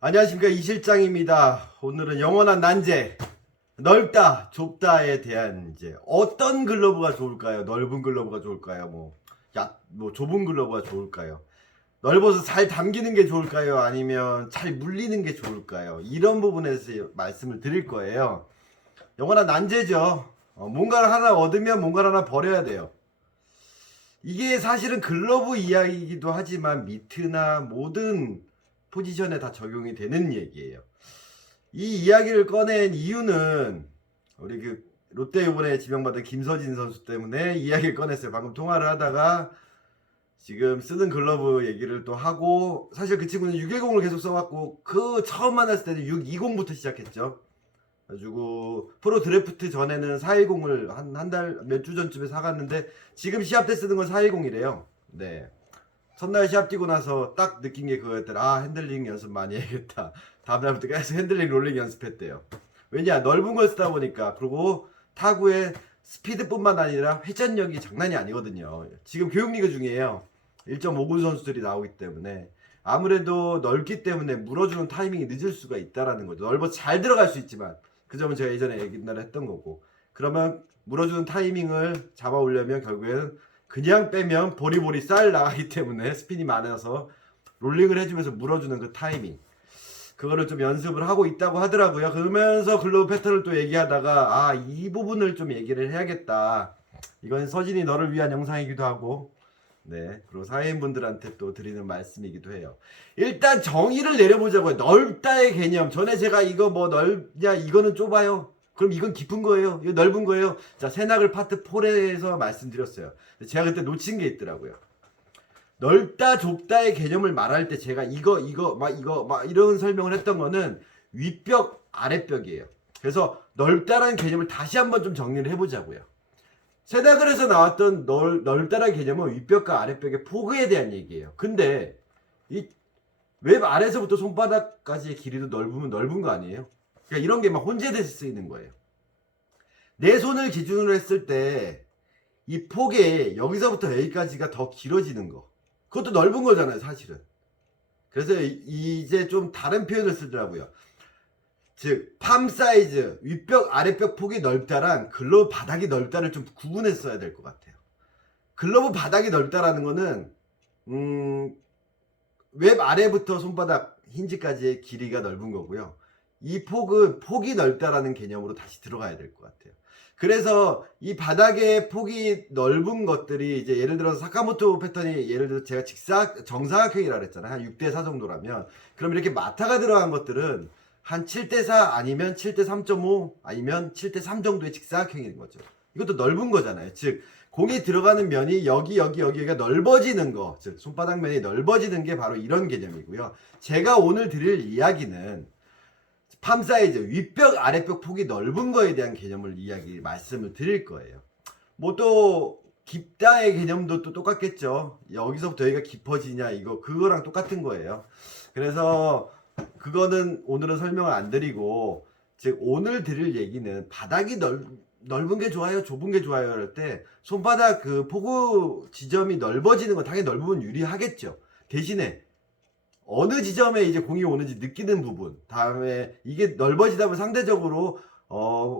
안녕하십니까, 이 실장입니다. 오늘은 영원한 난제, 넓다 좁다에 대한 이제 어떤 글러브가 좋을까요? 넓은 글러브가 좋을까요? 뭐 좁은 글러브가 좋을까요? 넓어서 잘 당기는 게 좋을까요? 아니면 잘 물리는 게 좋을까요? 이런 부분에서 말씀을 드릴 거예요. 영원한 난제죠. 뭔가를 하나 얻으면 뭔가를 하나 버려야 돼요. 이게 사실은 글러브 이야기이기도 하지만 미트나 모든 포지션에 다 적용이 되는 얘기예요. 이 이야기를 꺼낸 이유는 우리 롯데 이번에 지명받은 김서진 선수 때문에 이야기를 꺼냈어요. 방금 통화를 하다가 지금 쓰는 글러브 얘기를 또 하고, 사실 그 친구는 610을 계속 써왔고 그 처음 만났을 때는 620부터 시작했죠. 그래가지고 프로 드래프트 전에는 410을 한 달 몇 주 전쯤에 사갔는데 지금 시합 때 쓰는 건 410이래요. 네. 첫날 시합 뛰고 나서 딱 느낀 게 그거였더라. 아, 핸들링 연습 많이 해야겠다. 다음날부터 계속 핸들링 롤링 연습했대요. 왜냐, 넓은 걸 쓰다 보니까. 그리고 타구의 스피드뿐만 아니라 회전력이 장난이 아니거든요. 지금 교육리그 중이에요. 1.5군 선수들이 나오기 때문에 아무래도 넓기 때문에 물어주는 타이밍이 늦을 수가 있다라는 거죠. 넓어 잘 들어갈 수 있지만 그 점은 제가 예전에 옛날에 했던 거고, 그러면 물어주는 타이밍을 잡아 오려면 결국에는 그냥 빼면 보리보리 쌀 나가기 때문에 스핀이 많아서 롤링을 해주면서 물어주는 그 타이밍, 그거를 좀 연습을 하고 있다고 하더라고요. 그러면서 글로브 패턴을 또 얘기하다가 아, 이 부분을 좀 얘기를 해야겠다. 이건 서진이 너를 위한 영상이기도 하고, 네, 그리고 사회인분들한테 또 드리는 말씀이기도 해요. 일단 정의를 내려보자고요. 넓다의 개념. 전에 제가 이거 뭐 넓냐, 이거는 좁아요. 그럼 이건 깊은 거예요. 이거 넓은 거예요. 자, 새낙을 파트 4에서 말씀드렸어요. 제가 그때 놓친 게 있더라고요. 넓다 좁다의 개념을 말할 때 제가 이거 막 이런 설명을 했던 거는 윗벽 아랫벽이에요. 그래서 넓다라는 개념을 다시 한번 좀 정리를 해보자고요. 세다글에서 나왔던 넓다라는 개념은 윗벽과 아랫벽의 폭에 대한 얘기예요. 근데 이 웹 아래서부터 손바닥까지의 길이도 넓으면 넓은 거 아니에요? 그러니까 이런 게 막 혼재돼서 쓰이는 거예요. 내 손을 기준으로 했을 때 이 폭에 여기서부터 여기까지가 더 길어지는 거, 그것도 넓은 거잖아요, 사실은. 그래서 이제 좀 다른 표현을 쓰더라고요. 즉, 팜 사이즈, 윗벽 아랫벽 폭이 넓다랑 글러브 바닥이 넓다를 좀 구분했어야 될 것 같아요. 글러브 바닥이 넓다라는 거는 웹 아래부터 손바닥 힌지까지의 길이가 넓은 거고요. 이 폭은 폭이 넓다라는 개념으로 다시 들어가야 될 것 같아요. 그래서 이 바닥의 폭이 넓은 것들이 이제 예를 들어서 사카모토 패턴이, 예를 들어서 제가 정사각형이라고 그랬잖아요. 한 6대4 정도라면, 그럼 이렇게 마타가 들어간 것들은 한 7대4 아니면 7대3.5 아니면 7대3 정도의 직사각형인 거죠. 이것도 넓은 거잖아요. 즉, 공이 들어가는 면이 여기가 넓어지는 거, 즉 손바닥 면이 넓어지는 게 바로 이런 개념이고요. 제가 오늘 드릴 이야기는 팜 사이즈, 윗벽 아랫벽 폭이 넓은 거에 대한 개념을 말씀을 드릴 거예요. 뭐 또 깊다의 개념도 또 똑같겠죠. 여기서부터 여기가 깊어지냐, 그거랑 똑같은 거예요. 그래서 그거는 오늘은 설명을 안 드리고, 즉 오늘 드릴 얘기는 바닥이 넓은 게 좋아요, 좁은 게 좋아요 할 때 손바닥 그 포구 지점이 넓어지는 건 당연히 넓으면 유리하겠죠. 대신에 어느 지점에 이제 공이 오는지 느끼는 부분, 다음에 이게 넓어지다 보면 상대적으로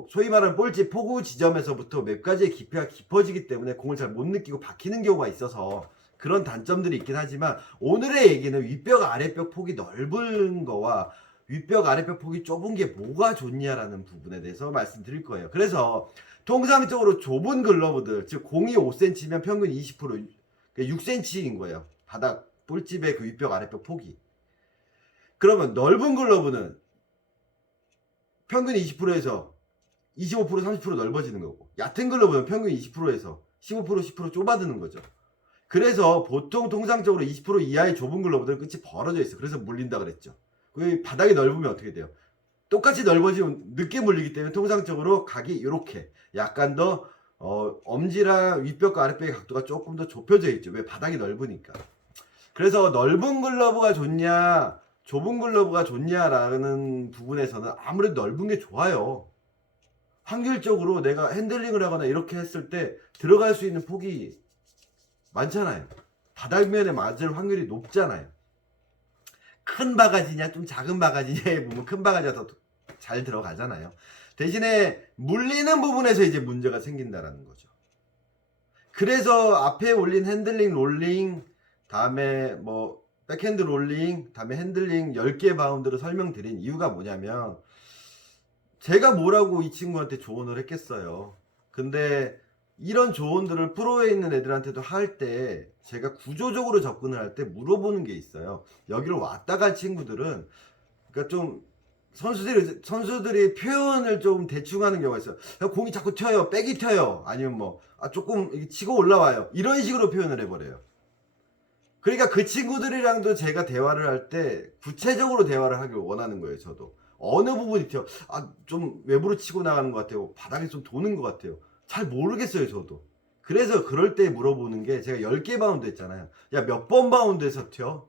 소위 말하는 볼지 포구 지점에서부터 몇 가지의 깊이가 깊어지기 때문에 공을 잘 못 느끼고 박히는 경우가 있어서 그런 단점들이 있긴 하지만, 오늘의 얘기는 윗벽 아랫벽 폭이 넓은 거와 윗벽 아랫벽 폭이 좁은 게 뭐가 좋냐라는 부분에 대해서 말씀드릴 거예요. 그래서 통상적으로 좁은 글러브들, 즉 공이 5cm면 평균 20%, 6cm인 거예요. 바닥 볼집의 그 윗벽 아랫벽 폭이. 그러면 넓은 글러브는 평균 20%에서 25% 30% 넓어지는 거고, 얕은 글러브는 평균 20%에서 15% 10% 좁아드는 거죠. 그래서 보통 통상적으로 20% 이하의 좁은 글러브들은 끝이 벌어져 있어. 그래서 물린다 그랬죠. 그 바닥이 넓으면 어떻게 돼요? 똑같이 넓어지면 늦게 물리기 때문에 통상적으로 각이 이렇게 약간 더 엄지랑 윗벽과 아랫벽의 각도가 조금 더 좁혀져 있죠. 왜? 바닥이 넓으니까. 그래서 넓은 글러브가 좋냐 좁은 글러브가 좋냐라는 부분에서는 아무래도 넓은 게 좋아요. 확률적으로 내가 핸들링을 하거나 이렇게 했을 때 들어갈 수 있는 폭이 많잖아요. 바닥면에 맞을 확률이 높잖아요. 큰 바가지냐 좀 작은 바가지냐에 보면 큰 바가지가 더 잘 들어가잖아요. 대신에 물리는 부분에서 이제 문제가 생긴다라는 거죠. 그래서 앞에 올린 핸들링 롤링, 다음에 뭐 백핸드 롤링, 다음에 핸들링 10개 바운드를 설명드린 이유가 뭐냐면, 제가 뭐라고 이 친구한테 조언을 했겠어요. 근데 이런 조언들을 프로에 있는 애들한테도 할 때 제가 구조적으로 접근을 할 때 물어보는 게 있어요. 여기로 왔다 갈 친구들은, 그러니까 좀 선수들이 표현을 좀 대충 하는 경우가 있어요. 야, 공이 자꾸 튀어요. 백이 튀어요. 아니면 뭐 조금 치고 올라와요. 이런 식으로 표현을 해버려요. 그러니까 그 친구들이랑도 제가 대화를 할 때 구체적으로 대화를 하길 원하는 거예요. 저도 어느 부분이 튀어, 좀 외부로 치고 나가는 것 같아요. 바닥에 좀 도는 것 같아요. 잘 모르겠어요. 저도. 그래서 그럴 때 물어보는 게, 제가 10개 바운드 했잖아요. 야, 몇 번 바운드에서 튀어?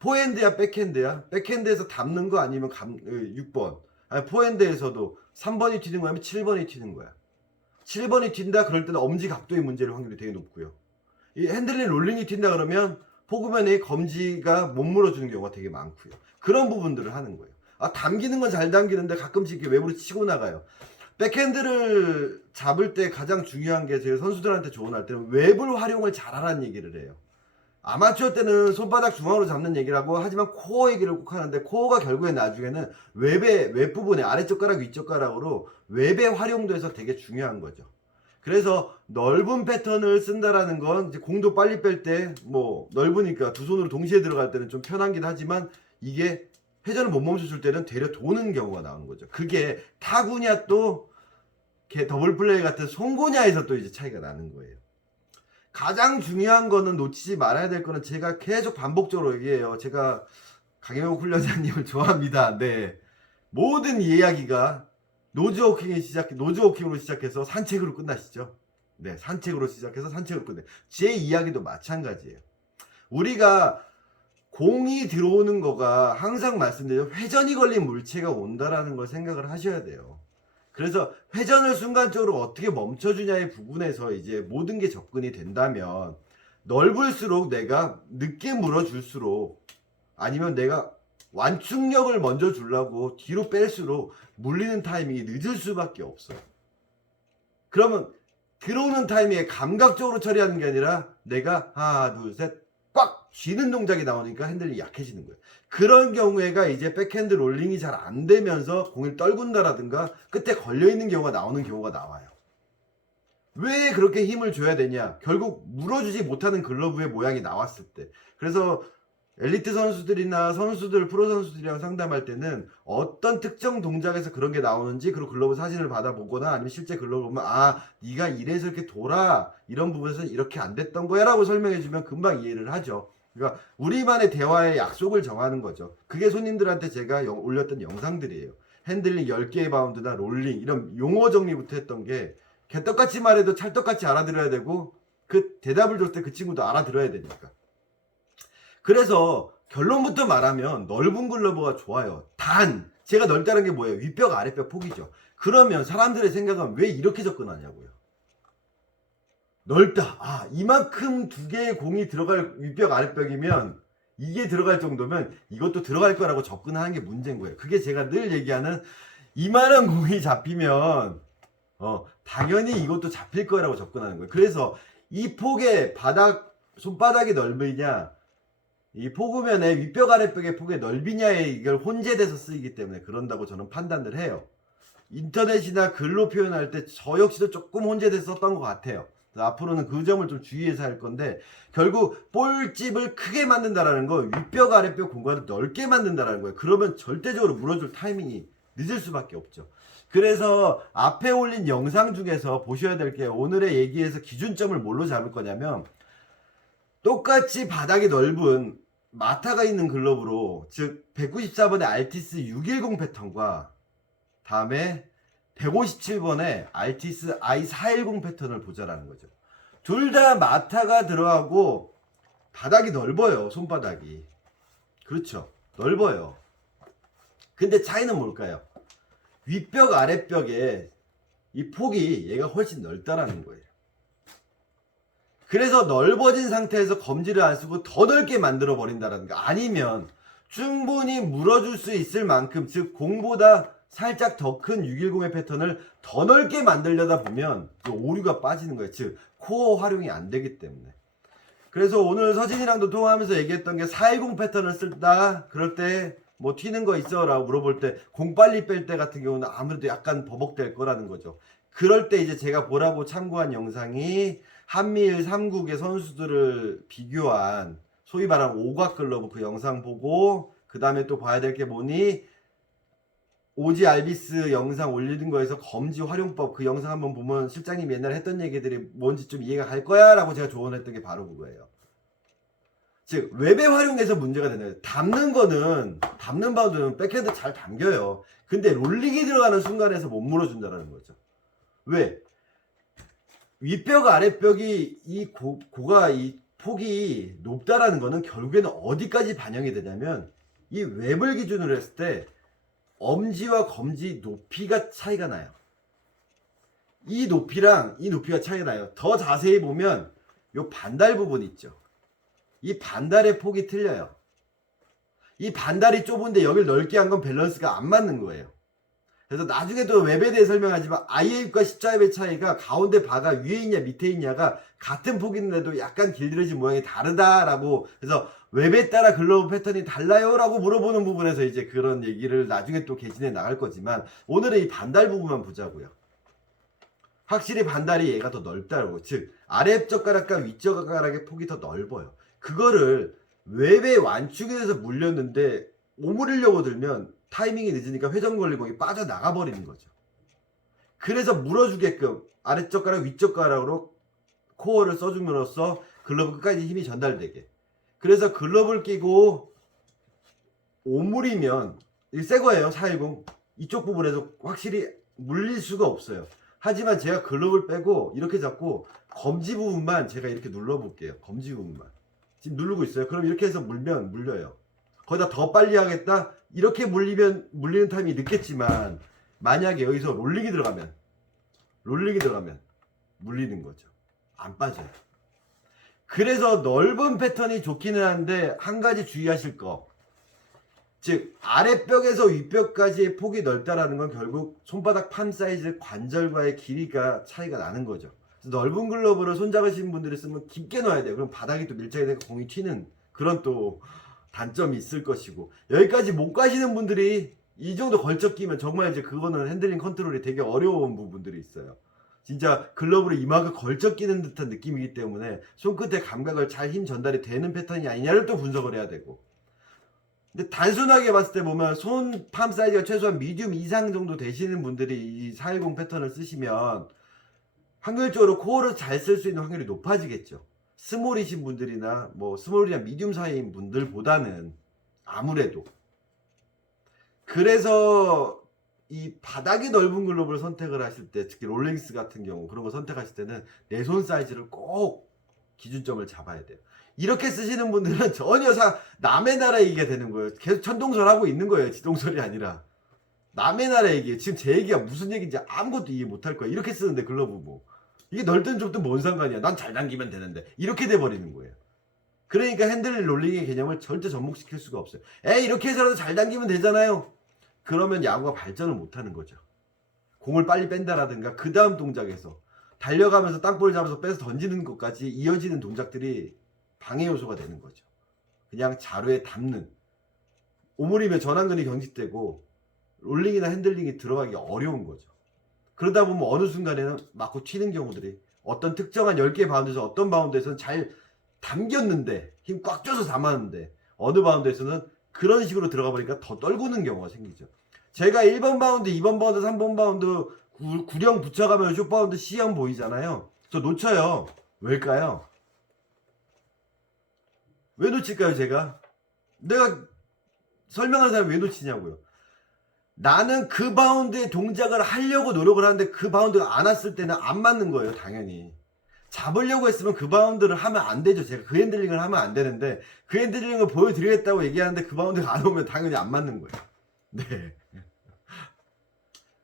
포핸드야 백핸드야? 백핸드에서 담는 거 아니면 6번, 아니 포핸드에서도 3번이 튀는 거야 아니면 7번이 튀는 거야? 7번이 튄다 그럴 때는 엄지 각도의 문제일 확률이 되게 높고요. 이 핸들링 롤링이 튄다 그러면 포그맨의 검지가 못 물어주는 경우가 되게 많고요. 그런 부분들을 하는 거예요. 당기는 건 잘 당기는데 가끔씩 이렇게 외부로 치고 나가요. 백핸드를 잡을 때 가장 중요한 게, 제가 선수들한테 조언할 때는 웹을 활용을 잘하라는 얘기를 해요. 아마추어 때는 손바닥 중앙으로 잡는 얘기를 하고, 하지만 코어 얘기를 꼭 하는데, 코어가 결국엔 나중에는 웹 부분에 아래쪽 가락 위쪽 가락으로 웹의 활용도에서 되게 중요한 거죠. 그래서 넓은 패턴을 쓴다라는 건, 이제 공도 빨리 뺄 때 뭐 넓으니까 두 손으로 동시에 들어갈 때는 좀 편하긴 하지만, 이게 회전을 못 멈춰줄 때는 되려 도는 경우가 나오는 거죠. 그게 타구냐 또 더블 플레이 같은 송구냐에서 또 이제 차이가 나는 거예요. 가장 중요한 거는, 놓치지 말아야 될 거는, 제가 계속 반복적으로 얘기해요. 제가 강영욱 훈련사님을 좋아합니다. 네. 모든 이야기가 노즈워킹으로 시작해서 산책으로 끝나시죠. 네, 산책으로 시작해서 산책으로 끝내. 제 이야기도 마찬가지예요. 우리가 공이 들어오는 거가, 항상 말씀드려요. 회전이 걸린 물체가 온다라는 걸 생각을 하셔야 돼요. 그래서 회전을 순간적으로 어떻게 멈춰주냐의 부분에서 이제 모든 게 접근이 된다면, 넓을수록 내가 늦게 물어줄수록, 아니면 내가 완충력을 먼저 주려고 뒤로 뺄수록 물리는 타이밍이 늦을 수밖에 없어요. 그러면 들어오는 타이밍에 감각적으로 처리하는 게 아니라, 내가 하나 둘 셋 꽉 쥐는 동작이 나오니까 핸들이 약해지는 거예요. 그런 경우에가 이제 백핸드 롤링이 잘 안 되면서 공을 떨군다라든가 끝에 걸려있는 경우가 나오는 경우가 나와요. 왜 그렇게 힘을 줘야 되냐? 결국 물어주지 못하는 글러브의 모양이 나왔을 때. 그래서 엘리트 선수들이나 프로 선수들이랑 상담할 때는 어떤 특정 동작에서 그런 게 나오는지, 그리고 글러브 사진을 받아보거나 아니면 실제 글러브 보면, 네가 이래서 이렇게 돌아, 이런 부분에서 이렇게 안 됐던 거야 라고 설명해주면 금방 이해를 하죠. 그러니까 우리만의 대화의 약속을 정하는 거죠. 그게 손님들한테 제가 올렸던 영상들이에요. 핸들링 10개의 바운드나 롤링, 이런 용어 정리부터 했던 게, 개떡같이 말해도 찰떡같이 알아들어야 되고, 그 대답을 줄 때 그 친구도 알아들어야 되니까. 그래서 결론부터 말하면 넓은 글러브가 좋아요. 단 제가 넓다는 게 뭐예요? 윗벽 아랫벽 폭이죠. 그러면 사람들의 생각은 왜 이렇게 접근하냐고요. 넓다. 이만큼 두 개의 공이 들어갈 윗벽 아랫벽이면, 이게 들어갈 정도면 이것도 들어갈 거라고 접근하는 게 문제인 거예요. 그게 제가 늘 얘기하는, 이만한 공이 잡히면 당연히 이것도 잡힐 거라고 접근하는 거예요. 그래서 이 폭의 손바닥이 넓으냐, 이 포구면의 윗벽 아랫벽의 폭의 넓이냐에 이걸 혼재돼서 쓰이기 때문에 그런다고 저는 판단을 해요. 인터넷이나 글로 표현할 때 저 역시도 조금 혼재돼서 썼던 것 같아요. 앞으로는 그 점을 좀 주의해서 할 건데, 결국 볼집을 크게 만든다라는 거, 윗벽 아랫벽 공간을 넓게 만든다라는 거예요. 그러면 절대적으로 물어줄 타이밍이 늦을 수밖에 없죠. 그래서 앞에 올린 영상 중에서 보셔야 될 게, 오늘의 얘기에서 기준점을 뭘로 잡을 거냐면, 똑같이 바닥이 넓은 마타가 있는 글러브로, 즉 194번의 알티스 610 패턴과 다음에 157번의 알티스 i410 패턴을 보자라는 거죠. 둘 다 마타가 들어가고 바닥이 넓어요. 손바닥이. 그렇죠. 넓어요. 근데 차이는 뭘까요? 윗벽 아랫벽에 이 폭이 얘가 훨씬 넓다라는 거예요. 그래서 넓어진 상태에서 검지를 안 쓰고 더 넓게 만들어 버린다는 거. 아니면 충분히 물어줄 수 있을 만큼, 즉 공보다 살짝 더 큰 610의 패턴을 더 넓게 만들려다 보면 오류가 빠지는 거예요. 즉 코어 활용이 안 되기 때문에. 그래서 오늘 서진이랑도 통화하면서 얘기했던 게 410 패턴을 쓸다 그럴 때 뭐 튀는 거 있어? 라고 물어볼 때 공 빨리 뺄 때 같은 경우는 아무래도 약간 버벅될 거라는 거죠. 그럴 때 이제 제가 보라고 참고한 영상이 한미일 3국의 선수들을 비교한 소위 말하는 오각 글러브 그 영상 보고 그 다음에 또 봐야 될 게 뭐니, 오지 알비스 영상 올리는 거에서 검지 활용법 그 영상 한번 보면 실장님이 옛날에 했던 얘기들이 뭔지 좀 이해가 갈 거야 라고 제가 조언했던 게 바로 그거예요. 즉 웹에 활용해서 문제가 되는, 담는 바운드는 백핸드 잘 담겨요. 근데 롤링이 들어가는 순간에서 못 물어준다는 거죠. 왜? 윗벽 아랫벽이 이 폭이 높다라는 거는 결국에는 어디까지 반영이 되냐면 이 웹을 기준으로 했을 때 엄지와 검지 높이가 차이가 나요. 이 높이랑 이 높이가 차이가 나요. 더 자세히 보면 요 반달 부분 있죠. 이 반달의 폭이 틀려요. 이 반달이 좁은데 여기를 넓게 한 건 밸런스가 안 맞는 거예요. 그래서 나중에도 웹에 대해 설명하지만 I앱과 십자앱의 차이가 가운데 바가 위에 있냐 밑에 있냐가 같은 폭인데도 약간 길들여진 모양이 다르다라고, 그래서 웹에 따라 글러브 패턴이 달라요 라고 물어보는 부분에서 이제 그런 얘기를 나중에 또 개진해 나갈 거지만 오늘은 이 반달 부분만 보자고요. 확실히 반달이 얘가 더 넓다고, 즉 아랫젓가락과 윗젓가락의 폭이 더 넓어요. 그거를 웹에 완충이 돼서 물렸는데 오므리려고 들면 타이밍이 늦으니까 회전 걸리고 빠져나가 버리는 거죠. 그래서 물어주게끔 아랫젓가락 윗젓가락으로 코어를 써줌으로써 글러브 끝까지 힘이 전달되게. 그래서 글러브를 끼고 오므리면, 이게 새 거예요. 410 이쪽 부분에서 확실히 물릴 수가 없어요. 하지만 제가 글러브를 빼고 이렇게 잡고 검지 부분만 제가 이렇게 눌러볼게요. 검지 부분만 지금 누르고 있어요. 그럼 이렇게 해서 물면 물려요. 거기다 더 빨리 하겠다 이렇게 물리는 타임이 늦겠지만 만약에 여기서 롤링이 들어가면 물리는 거죠. 안 빠져요. 그래서 넓은 패턴이 좋기는 한데 한 가지 주의하실 거, 즉 아랫벽에서 윗벽까지의 폭이 넓다라는 건 결국 손바닥 팜 사이즈 관절과의 길이가 차이가 나는 거죠. 넓은 글러브를 손잡으시는 분들이 쓰면 깊게 넣어야 돼요. 그럼 바닥이 또 밀착이 되고 공이 튀는 그런 또 단점이 있을 것이고, 여기까지 못 가시는 분들이 이 정도 걸쳐 끼면 정말 이제 그거는 핸들링 컨트롤이 되게 어려운 부분들이 있어요. 진짜 글러브를 이마가 걸쳐 끼는 듯한 느낌이기 때문에 손끝의 감각을 잘 힘 전달이 되는 패턴이 아니냐를 또 분석을 해야 되고, 근데 단순하게 봤을 때 보면 손 팜 사이즈가 최소한 미디움 이상 정도 되시는 분들이 이 410 패턴을 쓰시면 확률적으로 코어를 잘 쓸 수 있는 확률이 높아지겠죠. 스몰이신 분들이나 뭐 스몰이나 미디움 사이인 분들보다는 아무래도. 그래서 이 바닥이 넓은 글러브를 선택을 하실 때, 특히 롤링스 같은 경우 그런 거 선택하실 때는 내 손 사이즈를 꼭 기준점을 잡아야 돼요. 이렇게 쓰시는 분들은 전혀 남의 나라 얘기가 되는 거예요. 계속 천동설 하고 있는 거예요. 지동설이 아니라 남의 나라 얘기예요. 지금 제 얘기가 무슨 얘기인지 아무것도 이해 못할 거예요. 이렇게 쓰는데 글러브 뭐 이게 넓든 좁든 뭔 상관이야. 난 잘 당기면 되는데 이렇게 돼버리는 거예요. 그러니까 핸들 롤링의 개념을 절대 접목시킬 수가 없어요. 이렇게 해서라도 잘 당기면 되잖아요. 그러면 야구가 발전을 못하는 거죠. 공을 빨리 뺀다라든가 그 다음 동작에서 달려가면서 땅볼 잡아서 빼서 던지는 것까지 이어지는 동작들이 방해 요소가 되는 거죠. 그냥 자루에 담는, 오므리면 전완근이 경직되고 롤링이나 핸들링이 들어가기 어려운 거죠. 그러다 보면 어느 순간에는 맞고 튀는 경우들이, 어떤 특정한 10개 바운드에서 어떤 바운드에서는 잘 담겼는데 힘 꽉 줘서 담았는데 어느 바운드에서는 그런 식으로 들어가 버리니까 더 떨구는 경우가 생기죠. 제가 1번 바운드, 2번 바운드, 3번 바운드 구령 붙여가면 숏바운드 C형 보이잖아요. 저 놓쳐요. 왜일까요? 왜 놓칠까요? 내가 설명하는 사람이 왜 놓치냐고요. 나는 그 바운드의 동작을 하려고 노력을 하는데 그 바운드가 안 왔을 때는 안 맞는 거예요. 당연히 잡으려고 했으면 그 바운드를 하면 안 되죠. 제가 그 핸들링을 하면 안 되는데 그 핸들링을 보여드리겠다고 얘기하는데 그 바운드가 안 오면 당연히 안 맞는 거예요. 네.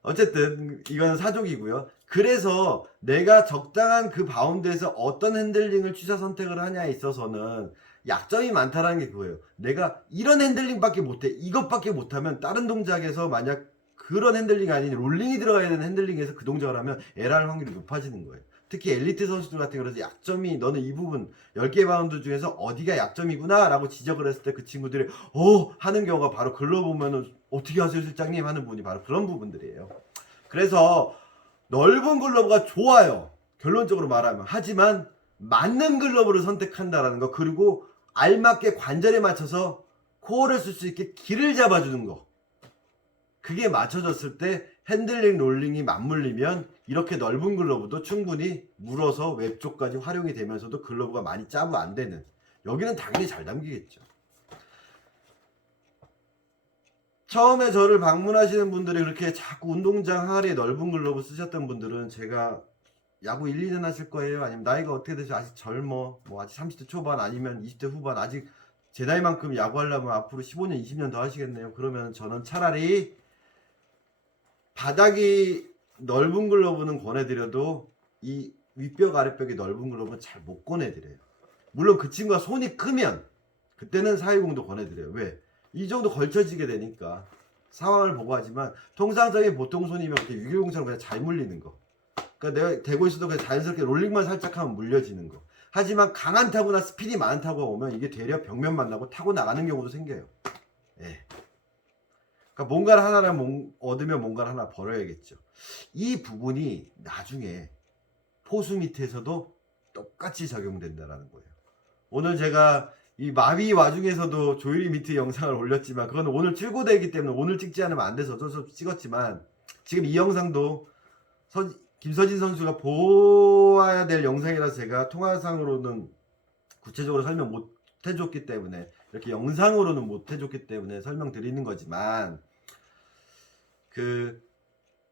어쨌든 이거는 사족이고요. 그래서 내가 적당한 그 바운드에서 어떤 핸들링을 취사 선택을 하냐에 있어서는 약점이 많다라는 게 그거예요. 내가 이런 핸들링밖에 못해, 이것밖에 못하면 다른 동작에서 만약 그런 핸들링이 아닌 롤링이 들어가야 되는 핸들링에서 그 동작을 하면 에러할 확률이 높아지는 거예요. 특히 엘리트 선수들 같은 경우는 약점이, 너는 이 부분 10개 바운드 중에서 어디가 약점이구나 라고 지적을 했을 때 그 친구들이 하는 경우가 바로 글로 보면은 어떻게 하세요 실장님 하는 부분이 바로 그런 부분들이에요. 그래서 넓은 글러브가 좋아요, 결론적으로 말하면. 하지만 맞는 글러브를 선택한다라는 거, 그리고 알맞게 관절에 맞춰서 코어를 쓸 수 있게 길을 잡아주는 거, 그게 맞춰졌을 때 핸들링 롤링이 맞물리면 이렇게 넓은 글러브도 충분히 물어서 웹 쪽까지 활용이 되면서도 글러브가 많이 짜부 안 되는, 여기는 당연히 잘 담기겠죠. 처음에 저를 방문하시는 분들이 그렇게 자꾸 운동장 하리에 넓은 글러브 쓰셨던 분들은 제가 야구 1, 2년 하실 거예요? 아니면 나이가 어떻게 되죠? 아직 젊어, 뭐 아직 30대 초반 아니면 20대 후반, 아직 제 나이만큼 야구하려면 앞으로 15년 20년 더 하시겠네요. 그러면 저는 차라리 바닥이 넓은 글러브는 권해드려도 이 윗벽 아랫벽이 넓은 글러브는 잘 못 권해드려요. 물론 그 친구가 손이 크면 그때는 420도 권해드려요. 왜? 이 정도 걸쳐지게 되니까 상황을 보고 하지만, 통상적인 보통 손이면 이렇게 유교용처럼 그냥 잘 물리는 거, 그러니까 내가 대고 있어도 그냥 자연스럽게 롤링만 살짝 하면 물려지는 거. 하지만 강한 타구나 스피드 많은 타구가 오면 이게 되려 벽면 만나고 타고 나가는 경우도 생겨요. 예. 그러니까 뭔가를 하나를 얻으면 뭔가를 하나 버려야겠죠. 이 부분이 나중에 포수 밑에서도 똑같이 적용된다라는 거예요. 오늘 제가 이 마비 와중에서도 조일이 미트 영상을 올렸지만, 그건 오늘 출고되기 때문에 오늘 찍지 않으면 안 돼서 어쩔 수 없이 찍었지만, 지금 이 영상도 김서진 선수가 보아야 될 영상이라서 제가 통화상으로는 구체적으로 설명 못 해줬기 때문에, 이렇게 영상으로는 못 해줬기 때문에 설명드리는 거지만, 그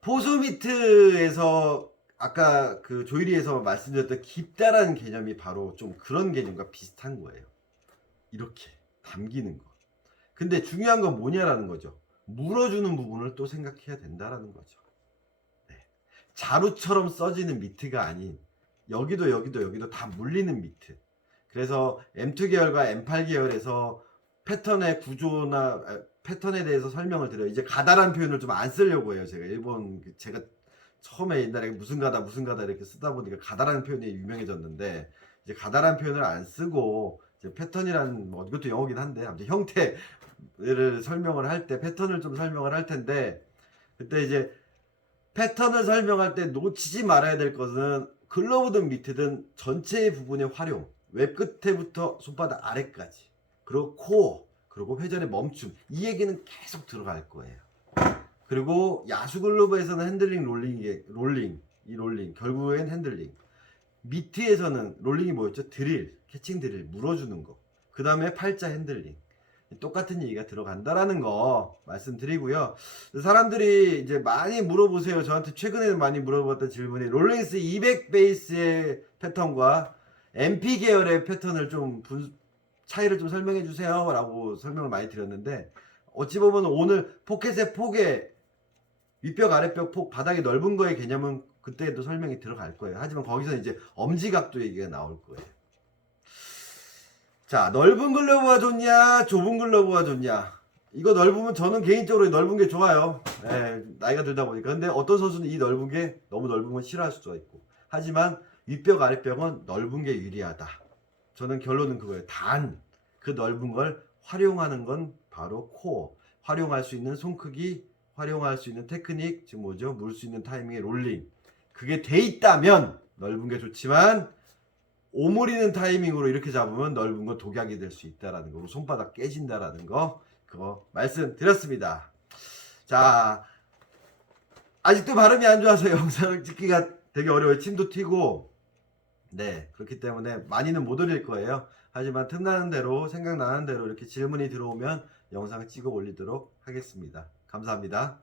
포수 미트에서 아까 그 조일이에서 말씀드렸던 깊다라는 개념이 바로 좀 그런 개념과 비슷한 거예요. 이렇게 담기는 거. 근데 중요한 건 뭐냐라는 거죠. 물어주는 부분을 또 생각해야 된다라는 거죠. 네. 자루처럼 써지는 미트가 아닌, 여기도 다 물리는 미트. 그래서 M2 계열과 M8 계열에서 패턴의 구조나 패턴에 대해서 설명을 드려요. 이제 가다란 표현을 좀 안 쓰려고 해요. 제가 일본, 제가 처음에 옛날에 무슨 가다 이렇게 쓰다 보니까 가다라는 표현이 유명해졌는데, 이제 가다라는 표현을 안 쓰고 이제 패턴이란, 뭐 이것도 영어긴 한데 아무튼 형태를 설명을 할 때 패턴을 좀 설명을 할 텐데, 그때 이제 패턴을 설명할 때 놓치지 말아야 될 것은 글러브든 미트든 전체의 부분의 활용, 웹 끝에부터 손바닥 아래까지, 그리고 코어, 그리고 회전의 멈춤, 이 얘기는 계속 들어갈 거예요. 그리고 야수 글러브에서는 핸들링, 롤링, 결국엔 핸들링. 미트에서는 롤링이 뭐였죠? 드릴, 캐칭 드릴, 물어주는 거. 그 다음에 팔자 핸들링. 똑같은 얘기가 들어간다라는 거 말씀드리고요. 사람들이 이제 많이 물어보세요. 저한테 최근에 많이 물어봤던 질문이, 롤링스 200 베이스의 패턴과 MP 계열의 패턴을 좀 차이를 좀 설명해 주세요 라고 설명을 많이 드렸는데, 어찌 보면 오늘 포켓의 폭에 윗벽 아랫벽 폭 바닥이 넓은 거의 개념은 그때도 설명이 들어갈 거예요. 하지만 거기서 이제 엄지각도 얘기가 나올 거예요. 자, 넓은 글러브가 좋냐 좁은 글러브가 좋냐, 이거 넓으면 저는 개인적으로 넓은 게 좋아요. 나이가 들다 보니까. 근데 어떤 선수는 이 넓은 게 너무 넓은 건 싫어할 수도 있고, 하지만 윗벽 아랫벽은 넓은 게 유리하다. 저는 결론은 그거예요. 단 그 넓은 걸 활용하는 건 바로 코어, 활용할 수 있는 손 크기, 활용할 수 있는 테크닉, 지금 뭐죠? 물 수 있는 타이밍의 롤링, 그게 돼 있다면 넓은 게 좋지만, 오므리는 타이밍으로 이렇게 잡으면 넓은 건 독약이 될 수 있다라는 거, 손바닥 깨진다라는 거, 그거 말씀드렸습니다. 자, 아직도 발음이 안 좋아서 영상을 찍기가 되게 어려워요. 침도 튀고. 네, 그렇기 때문에 많이는 못 올릴 거예요. 하지만 틈나는 대로, 생각나는 대로 이렇게 질문이 들어오면 영상을 찍어 올리도록 하겠습니다. 감사합니다.